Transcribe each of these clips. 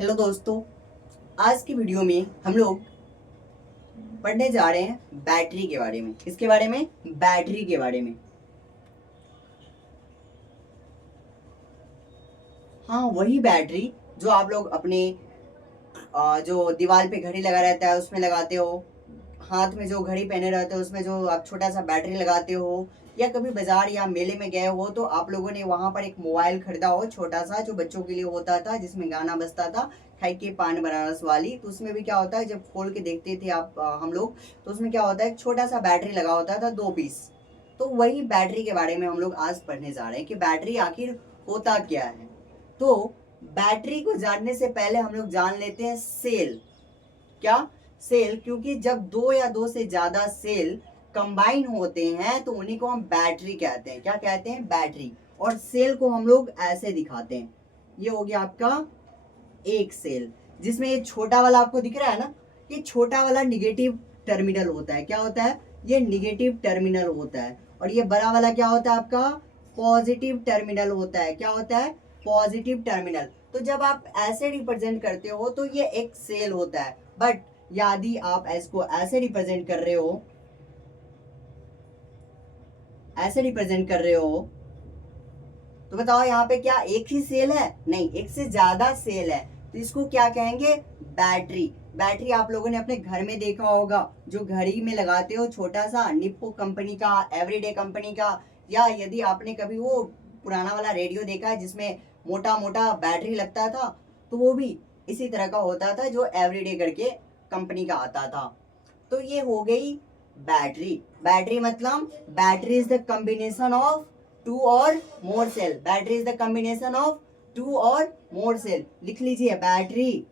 Hello दोस्तों, आज की वीडियो में हम लोग पढ़ने जा रहे हैं बैटरी के बारे में। किसके बारे में? बैटरी के बारे में। हाँ, वही बैटरी जो आप लोग अपने जो दीवार पे घड़ी लगा रहता है उसमें लगाते हो, हाथ में जो घड़ी पहने रहते हो उसमें जो आप छोटा सा बैटरी लगाते हो, या कभी बाजार या मेले में गए हो तो आप लोगों ने वहां पर एक मोबाइल खरीदा हो छोटा सा जो बच्चों के लिए होता था, जिसमें गाना बजता था खाई के पान बनारस वाली। तो उसमें भी क्या होता है, जब खोल के देखते थे आप हम लोग, तो उसमें क्या होता है, एक छोटा सा बैटरी लगा होता था, 2 पीस। तो वही बैटरी के बारे में हम लोग आज पढ़ने जा रहे हैं कि बैटरी आखिर होता क्या है। तो बैटरी को जानने से पहले हम लोग जान लेते हैं सेल। क्या? सेल। क्योंकि जब दो या दो से ज्यादा सेल कंबाइन होते हैं तो उन्हीं को हम बैटरी कहते हैं। क्या कहते हैं? बैटरी। और सेल को हम लोग ऐसे दिखाते हैं। ये हो गया आपका एक सेल, जिसमें ये छोटा वाला आपको दिख रहा है ना, ये छोटा वाला निगेटिव टर्मिनल होता है। क्या होता है? ये निगेटिव टर्मिनल होता है। और ये बड़ा वाला क्या होता है आपका? पॉजिटिव टर्मिनल होता है। क्या होता है? Positive terminal. तो जब आप ऐसे रिप्रेजेंट करते हो तो ये एक सेल होता है। बट यदि आप इसको ऐसे रिप्रेजेंट कर रहे हो, ऐसे रिप्रेजेंट कर रहे हो, तो बताओ यहाँ पे क्या एक ही सेल है? नहीं, एक से ज्यादा सेल है। तो इसको क्या कहेंगे? बैटरी। बैटरी आप लोगों ने अपने घर में देखा होगा, जो घड़ी में लगाते हो, छोटा सा निप्पो कंपनी का, एवरीडे कंपनी का, या यदि आपने कभी वो पुराना वाला रेडियो देखा है जिसमें मोटा मोटा बैटरी लगता था, तो वो भी इसी तरह का होता था, जो एवरीडे करके कंपनी का आता था। तो ये हो गई बैटरी। बैटरी मतलब battery is the combination of two or more cell. Battery is the combination of two or more cell. लिख लीजिए, battery,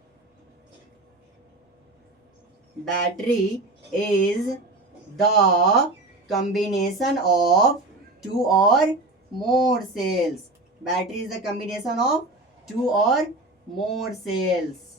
battery is the combination of two or more cells. Battery is the combination of two or more cells.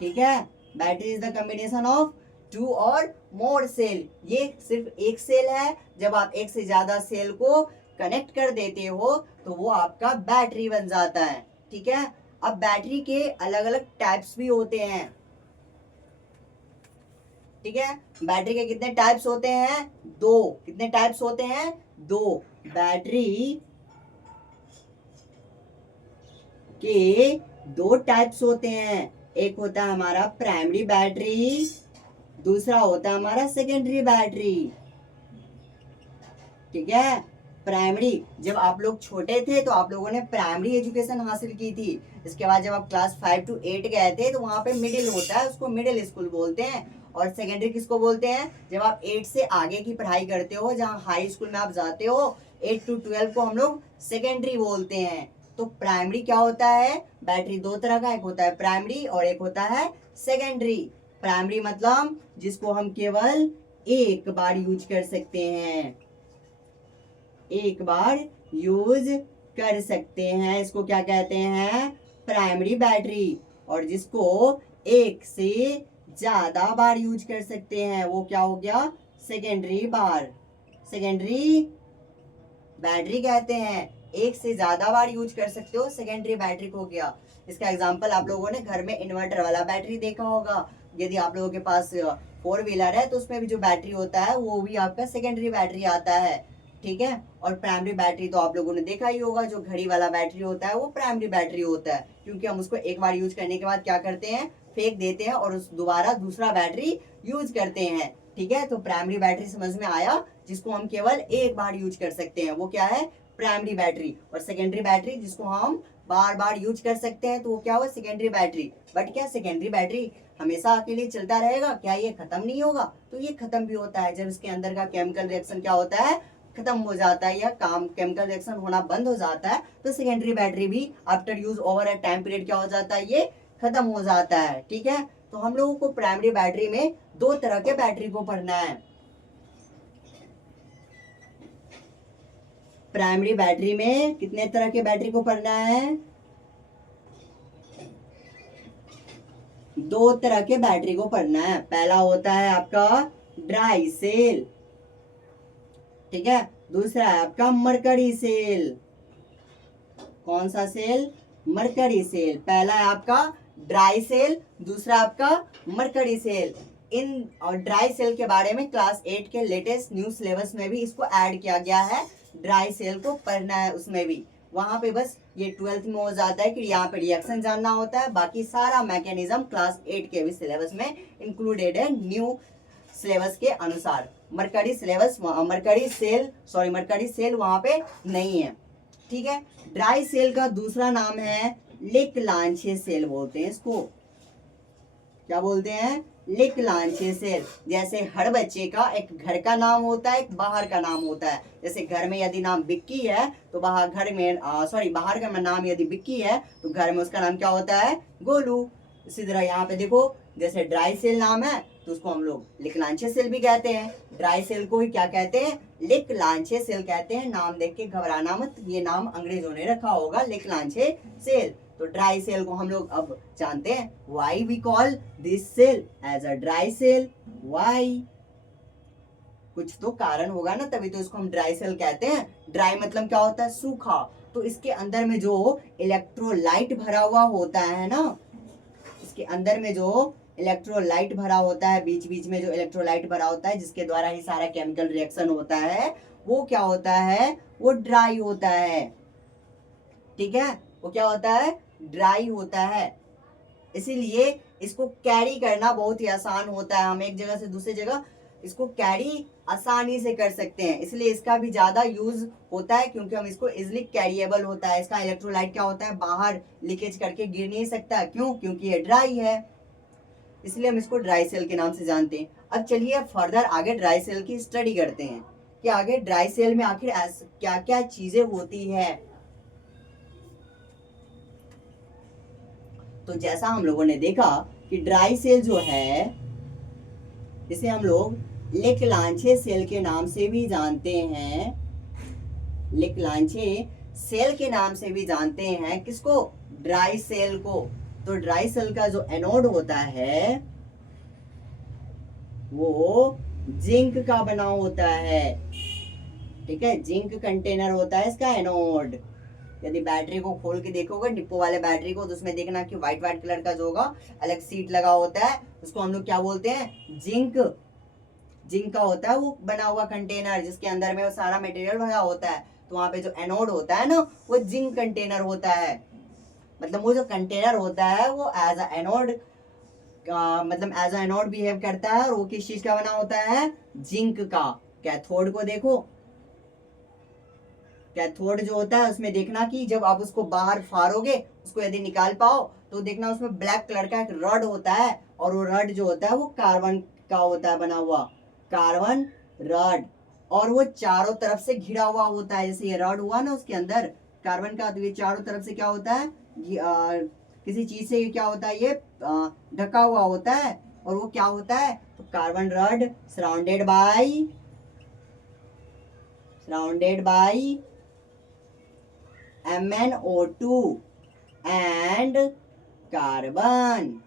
ठीक है, battery is the combination of two or more cell. ये सिर्फ एक cell है। जब आप एक से ज्यादा सेल को कनेक्ट कर देते हो तो वो आपका बैटरी बन जाता है। ठीक है। अब बैटरी के अलग अलग टाइप्स भी होते हैं। ठीक है, बैटरी के कितने टाइप्स होते हैं? दो। कितने टाइप्स होते हैं? दो। बैटरी के दो टाइप्स होते हैं। एक होता है हमारा प्राइमरी बैटरी, दूसरा होता है हमारा सेकेंडरी बैटरी। ठीक है। प्राइमरी, जब आप लोग छोटे थे तो आप लोगों ने प्राइमरी एजुकेशन हासिल की थी। इसके बाद जब आप क्लास 5 to 8 गए थे तो वहां पे मिडिल होता है, उसको मिडिल स्कूल बोलते हैं। और सेकेंडरी किसको बोलते हैं? जब आप 8 से आगे की पढ़ाई करते हो, जहाँ हाई स्कूल में आप जाते हो, 8 to 12 को हम लोग सेकेंडरी बोलते हैं। तो प्राइमरी क्या होता है? बैटरी दो तरह का, एक होता है प्राइमरी और एक होता है सेकेंडरी। प्राइमरी मतलब जिसको हम केवल एक बार यूज कर सकते हैं, एक बार यूज कर सकते हैं, इसको क्या कहते हैं? Primary battery. और जिसको एक से ज्यादा बार यूज कर सकते हैं वो क्या हो गया? सेकेंडरी बार, सेकेंडरी बैटरी कहते हैं। एक से ज्यादा बार यूज कर सकते हो, सेकेंडरी बैटरी को हो गया। इसका एग्जांपल आप लोगों ने घर में इन्वर्टर वाला बैटरी देखा होगा। यदि आप लोगों के पास 4 व्हीलर है तो उसमें भी जो बैटरी होता है वो भी आपका सेकेंडरी बैटरी आता है। ठीक है। और प्राइमरी बैटरी तो आप लोगों ने देखा ही होगा, जो घड़ी वाला बैटरी होता है वो प्राइमरी बैटरी होता है, क्योंकि हम उसको एक बार यूज करने के बाद क्या करते हैं? फेंक देते हैं और उस दोबारा दूसरा बैटरी यूज करते हैं। ठीक है। तो प्राइमरी बैटरी समझ में आया, जिसको हम केवल एक बार यूज कर सकते हैं, वो क्या है? Primary battery. और सेकेंडरी बैटरी जिसको हम बार बार यूज कर सकते हैं, तो वो क्या हुआ? Secondary battery. बट क्या सेकेंडरी बैटरी हमेशा के लिए चलता रहेगा? क्या ये खत्म नहीं होगा? तो ये खत्म भी होता है जब इसके अंदर का केमिकल रिएक्शन क्या होता है? खत्म हो जाता है, या काम केमिकल रिएक्शन होना बंद हो जाता है। तो सेकेंडरी बैटरी भी after use over a time period क्या हो जाता है? ये खत्म हो जाता है। ठीक है। तो हम लोगों को प्राइमरी बैटरी में दो तरह के बैटरी को पढ़ना है। प्राइमरी बैटरी में कितने तरह के बैटरी को पढ़ना है? दो तरह के बैटरी को पढ़ना है। पहला होता है आपका ड्राई सेल, ठीक है। दूसरा है आपका मरकरी सेल। कौन सा सेल? Mercury cell. पहला है आपका ड्राई सेल, दूसरा आपका मरकरी सेल। इन और ड्राई सेल के बारे में क्लास 8 के लेटेस्ट न्यू सिलेबस में भी इसको ऐड किया गया है, ड्राई सेल को पढ़ना है उसमें भी। वहां पे बस ये 12th में हो जाता है कि यहाँ पे रिएक्शन जानना होता है, बाकी सारा मैकेनिज्म क्लास 8 के भी सिलेबस में इंक्लूडेड है न्यू सिलेबस के अनुसार। मरकरी सेल वहां पे नहीं है, ठीक है। ड्राई सेल का दूसरा नाम है लिकलांछे सेल बोलते हैं इसको। क्या बोलते हैं? लिकलांछे सेल। जैसे हर बच्चे का एक घर का नाम होता है, एक बाहर का नाम होता है। जैसे घर में यदि नाम बिक्की है तो बाहर का नाम यदि बिक्की है तो घर में उसका नाम क्या होता है? गोलू। इसी तरह यहाँ पे देखो, जैसे ड्राई सेल नाम है तो उसको हम लोग लिकलांछे सेल भी कहते हैं। ड्राई सेल को ही क्या कहते हैं? लिकलांछे सेल कहते हैं। नाम देख के घबराना मत, ये नाम अंग्रेजों ने रखा होगा, लिकलांछे सेल। तो ड्राई सेल को हम लोग अब जानते हैं, why we call this cell as a dry cell. Why, कुछ तो कारण होगा ना, तभी तो इसको हम ड्राई सेल कहते हैं। ड्राई मतलब क्या होता है? सूखा। तो इसके अंदर में जो इलेक्ट्रोलाइट भरा हुआ होता है ना, इसके अंदर में जो इलेक्ट्रोलाइट भरा होता है, बीच बीच में जो इलेक्ट्रोलाइट भरा होता है जिसके द्वारा ही सारा केमिकल रिएक्शन होता है, वो क्या होता है? वो ड्राई होता है, ठीक है। वो क्या होता है? ड्राई होता है। इसीलिए इसको कैरी करना बहुत ही आसान होता है। हम एक जगह से दूसरी जगह इसको कैरी आसानी से कर सकते हैं, इसलिए इसका भी ज्यादा यूज होता है, क्योंकि हम इसको इजिली कैरिएबल होता है। इसका इलेक्ट्रोलाइट क्या होता है? बाहर लीकेज करके गिर नहीं सकता। क्यों? क्योंकि ये ड्राई है, इसलिए हम इसको ड्राई सेल के नाम से जानते हैं। अब चलिए फर्दर आगे ड्राई सेल की स्टडी करते हैं कि आगे ड्राई सेल में आखिर क्या क्या चीजें होती है। तो जैसा हम लोगों ने देखा कि ड्राई सेल जो है, जिसे हम लोग लिकलांछे सेल के नाम से भी जानते हैं, लिकलांछे सेल के नाम से भी जानते हैं। किसको? ड्राई सेल को। तो ड्राई सेल का जो एनोड होता है वो जिंक का बना होता है, ठीक है। जिंक कंटेनर होता है इसका एनोड। यदि बैटरी को खोल के देखोगे, डिप्पो वाले बैटरी को, तो उसमें देखना कि व्हाइट व्हाइट कलर का जो होगा अलग सीट लगा होता है, उसको हम लोग क्या बोलते हैं? जिंक। जिंक का होता है वो बना हुआ कंटेनर, जिसके अंदर में वो सारा मटेरियल भरा होता है। तो वहां पे जो एनोड होता है ना, वो जिंक कंटेनर होता है। मतलब वो जो कंटेनर होता है वो एज अ एनोड बिहेव करता है। और वो किस चीज का बना होता है? जिंक का। कैथोड को देखो, कैथोड जो होता है उसमें देखना कि जब आप उसको बाहर फाड़ोगे, उसको यदि निकाल पाओ, तो देखना उसमें ब्लैक कलर का एक रड होता है, और वो रड जो होता है वो कार्बन का होता है बना हुआ, कार्बन रड। और वो चारों तरफ से घिरा हुआ होता है। जैसे ये रड हुआ ना, उसके अंदर कार्बन का, तो ये चारों तरफ से क्या होता है? किसी चीज से क्या होता है? ये ढका हुआ होता है। और वो क्या होता है? तो carbon rod surrounded by MnO2 and carbon.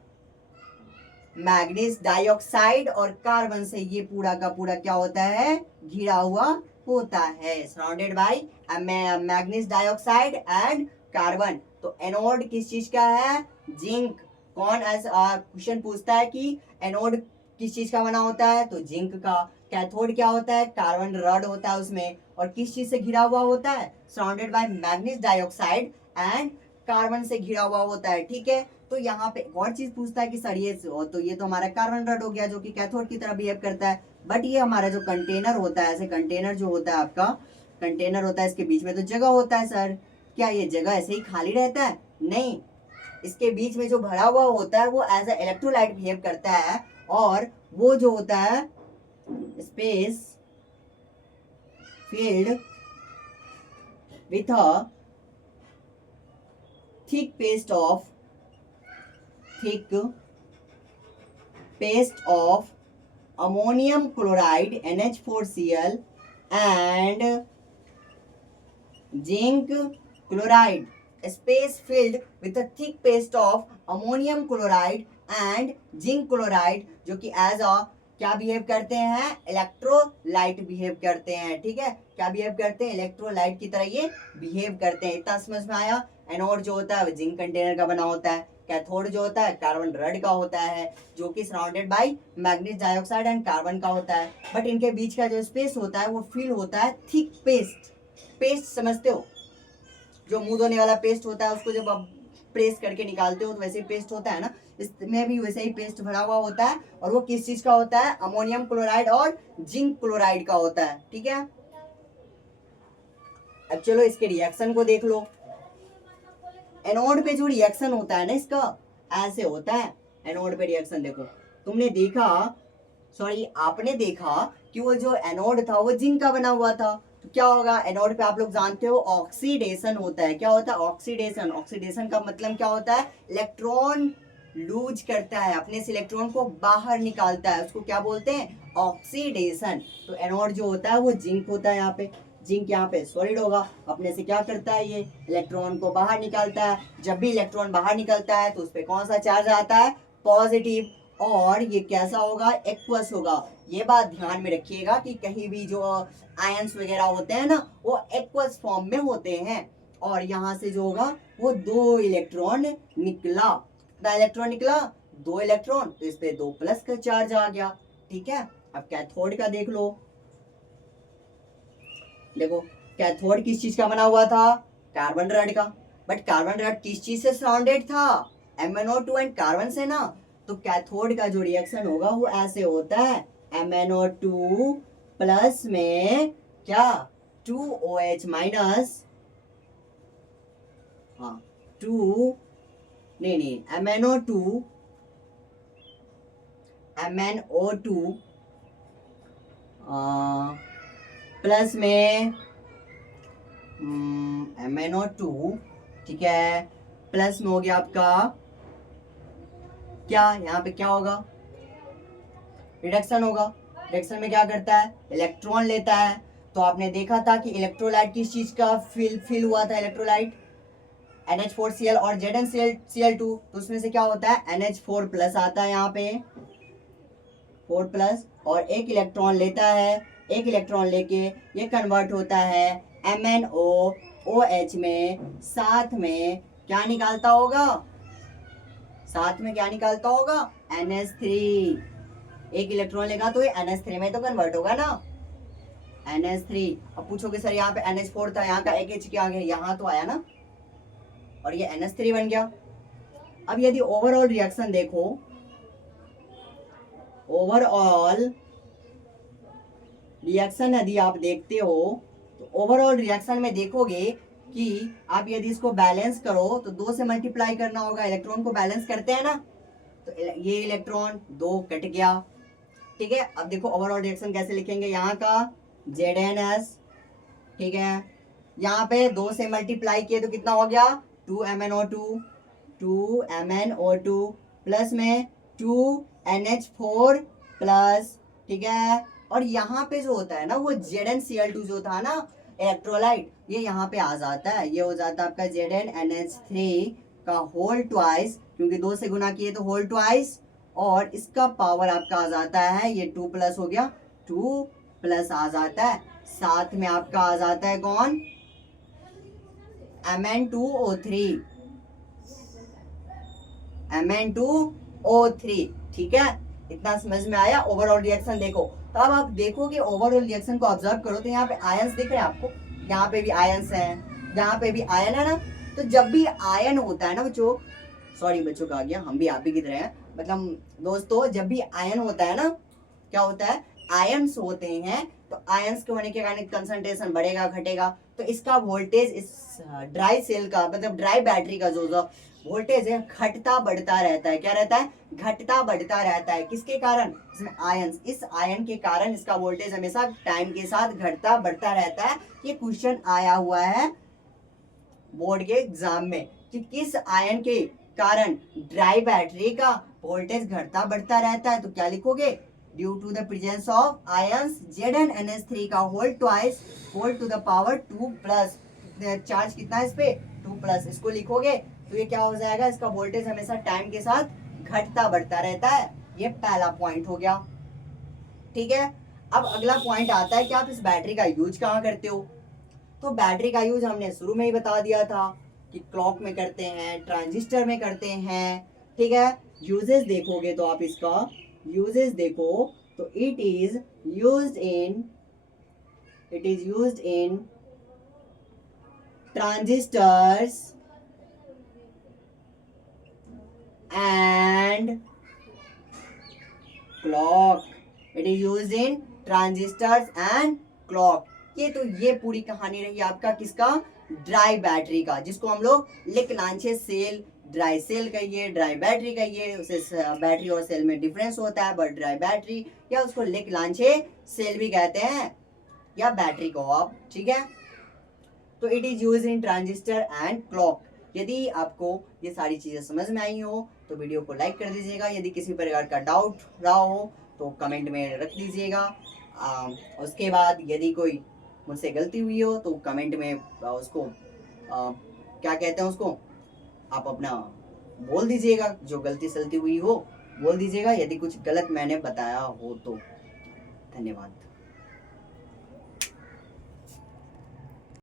Manganese dioxide और कार्बन से ये पूरा का पूरा क्या होता है? घिरा हुआ होता है, surrounded by manganese dioxide and carbon. तो एनोड किस चीज का है? जिंक। कौन ऐसा क्वेश्चन पूछता है कि एनोड किस चीज का बना होता है? तो जिंक का। कैथोड क्या होता है? कार्बन रड होता है उसमें। और किस चीज से घिरा हुआ होता है? Surrounded by manganese dioxide and carbon से घिरा हुआ होता है, ठीक है। तो यहाँ पे एक और चीज पूछता है कि सर ये तो हमारा कार्बन रड हो गया, जो कि कैथोड की तरह बिहेव करता है। बट ये हमारा जो कंटेनर होता है, ऐसे कंटेनर जो होता है आपका कंटेनर होता है, इसके बीच में तो जगह होता है सर। क्या ये जगह ऐसे ही खाली रहता है? नहीं, इसके बीच में जो भरा हुआ होता है वो एज अ इलेक्ट्रोलाइट बिहेव करता है। और वो जो होता है space filled with a thick paste of ammonium chloride NH4Cl and zinc chloride. Space filled with a thick paste of ammonium chloride and zinc chloride, जो कि एज अ क्या बिहेव करते हैं, इलेक्ट्रोलाइट बिहेव करते हैं, ठीक है, क्या बिहेव करते हैं, इलेक्ट्रोलाइट की तरह ये बिहेव करते हैं। इतना समझ में आया। एनोड जो होता है वो जिंक कंटेनर का बना होता है, कैथोड जो होता है कार्बन रड का होता है, जो कि surrounded by manganese dioxide and carbon का होता है। बट इनके बीच का जो स्पेस होता है वो फिल होता है थिक पेस्ट। पेस्ट समझते हो, जो मुंह धोने वाला पेस्ट होता है, उसको जब आप प्रेस करके निकालते हो तो वैसे ही पेस्ट होता है ना, इसमें भी वैसे ही पेस्ट भरा हुआ होता है। और वो किस चीज का होता है, अमोनियम क्लोराइड और जिंक क्लोराइड का होता है, ठीक है। अब चलो इसके रिएक्शन को देख लो। एनोड पे जो रिएक्शन होता है ना इसका ऐसे होता है। एनोड पे रिएक्शन देखो, तुमने देखा, सॉरी आपने देखा कि वो जो एनोड था वो जिंक का बना हुआ था। तो क्या होगा, एनोड पे आप लोग जानते हो ऑक्सीडेशन होता है। क्या होता है, ऑक्सीडेशन। ऑक्सीडेशन का मतलब क्या होता है, इलेक्ट्रॉन लूज करता है, अपने से इलेक्ट्रॉन को बाहर निकालता है, उसको क्या बोलते हैं, ऑक्सीडेशन। तो एनोड जो होता है वो जिंक होता है। यहाँ पे जिंक यहाँ पे सॉलिड होगा, अपने से क्या करता है, ये इलेक्ट्रॉन को बाहर निकालता है। जब भी इलेक्ट्रॉन बाहर निकलता है तो उस पर कौन सा चार्ज आता है, पॉजिटिव। और ये कैसा होगा, एक्वस होगा। ये बात ध्यान में रखिएगा कि कहीं भी जो आयंस वगैरह होते हैं ना वो एक्वस फॉर्म में होते हैं। और यहाँ से जो होगा वो 2 इलेक्ट्रॉन निकला। कितना इलेक्ट्रॉन निकला, 2 इलेक्ट्रॉन। तो इस पे 2 प्लस का चार्ज आ गया, ठीक है। अब कैथोड का देख लो। देखो कैथोड किस चीज का बना हुआ था, कार्बन रड का। बट कार्बन रड किस चीज से सराउंडेड था, MnO2 एंड कार्बन से ना। तो कैथोड का जो रिएक्शन होगा वो ऐसे होता है, MnO2 प्लस में क्या, 2OH माइनस, हाँ 2 नहीं MnO2 प्लस में MnO2, ठीक है, प्लस में हो गया आपका क्या, यहाँ पे क्या होगा, रिडक्शन होगा। रिडक्शन में क्या करता है, इलेक्ट्रॉन लेता है। तो आपने देखा था कि इलेक्ट्रोलाइट किस चीज का फिल हुआ था, इलेक्ट्रोलाइट NH4Cl और ZnCl2। तो उसमें से क्या होता है, NH4 प्लस आता है यहाँ पे, 4 प्लस, और एक इलेक्ट्रॉन लेता है। एक इलेक्ट्रॉन लेके ये कन्वर्ट होता है MnOOH में। साथ में क्या निकालता होगा, साथ में क्या निकालता होगा, NH3। एक इलेक्ट्रॉन लेगा तो ये NH3 में तो कन्वर्ट होगा ना, NH3। अब पूछोगे सर यहाँ पे NH4 था, यहाँ का एक H क्या आ गया, यहाँ तो आया ना, और ये NH3 बन गया। अब यदि ओवरऑल रिएक्शन देखो, ओवरऑल रिएक्शन यदि आप देखते हो तो ओवरऑल रिएक्शन में देखोगे कि आप यदि इसको बैलेंस करो तो 2 से मल्टीप्लाई करना होगा। इलेक्ट्रॉन को बैलेंस करते हैं ना, तो ये इलेक्ट्रॉन 2 कट गया, ठीक है। अब देखो ओवरऑल रिएक्शन कैसे लिखेंगे, यहाँ का ZnS, ठीक है, यहाँ पे 2 से मल्टीप्लाई किए तो कितना हो गया, 2MnO2 प्लस में 2NH4 प्लस, ठीक है। और यहाँ पे जो होता है ना वो ZnCl2 जो था ना इलेक्ट्रोलाइट, ये यहाँ पे आ जाता है, ये हो जाता है आपका ZnNH3 का होल ट्वाइस, क्योंकि 2 से गुना किए तो होल ट्वाइस। और इसका पावर आपका आ जाता है, ये 2 प्लस हो गया, 2 प्लस आ जाता है। साथ में आपका आ जाता है कौन, Mn2O3, Mn2O3, ठीक है। इतना समझ में आया। ओवरऑल रिएक्शन देखो, तो अब आप देखो कि ओवरऑल रिएक्शन को ऑब्जर्व करो तो यहाँ पे आयंस दिख रहे हैं आपको, यहाँ पे भी आयंस हैं, यहाँ पे भी आयन है ना। तो जब भी आयन होता है ना बच्चों, सॉरी बच्चों कहा गया, हम भी आप ही की तरह हैं, मतलब दोस्तों, जब भी आयन होता है ना, क्या होता है, आयंस होते हैं, तो आयंस के होने के कारण कंसंट्रेशन बढ़ेगा घटेगा। तो इसका वोल्टेज इस ड्राई सेल का, मतलब ड्राई बैटरी का जो वोल्टेज है घटता बढ़ता रहता है। क्या रहता है, घटता बढ़ता रहता है। किसके कारण, इसमें आयंस, इस आयन के कारण इसका वोल्टेज हमेशा टाइम के साथ घटता बढ़ता रहता है। ये क्वेश्चन आया हुआ है बोर्ड के एग्जाम में कि किस आयन के कारण ड्राई बैटरी का वोल्टेज घटता बढ़ता रहता है। तो क्या लिखोगे, due to the presence of ions ZnNH3 का whole twice, whole to the power 2 plus, charge कितना है इस पे, 2 प्लस, इसको लिखोगे तो ये क्या हो जाएगा, इसका वोल्टेज हमेशा टाइम के साथ घटता बढ़ता रहता है। ये पहला पॉइंट हो गया। ठीक है। अब अगला पॉइंट आता है कि आप इस बैटरी का यूज कहाँ करते हो। तो बैटरी का यूज हमने शुरू में ही बता दिया था कि क्लॉक में करते हैं, ट्रांजिस्टर में करते हैं, ठीक है। यूजेस देखोगे तो आप इसका यूजेस देखो तो it is used in transistors and clock. It is used in transistors and clock. ये पूरी कहानी रही आपका किसका, ड्राई बैटरी का, जिसको हम लोग लिकलांचे सेल, ड्राई सेल कहिए, ड्राई बैटरी कहिए। उसे बैटरी और सेल में डिफरेंस होता है, बट ड्राई बैटरी या उसको लिकलांचे सेल भी कहते हैं, या बैटरी को आप, ठीक है। तो it is use in transistor and clock. यदि आपको ये सारी चीजें समझ में आई हो तो वीडियो को लाइक कर दीजिएगा। यदि किसी प्रकार का डाउट रहा हो तो कमेंट में रख दीजिएगा। उसके बाद यदि कोई मुझसे गलती हुई हो तो कमेंट में उसको क्या कहते हैं उसको, आप अपना बोल दीजिएगा, जो गलती सलती हुई हो बोल दीजिएगा, यदि कुछ गलत मैंने बताया हो तो। धन्यवाद।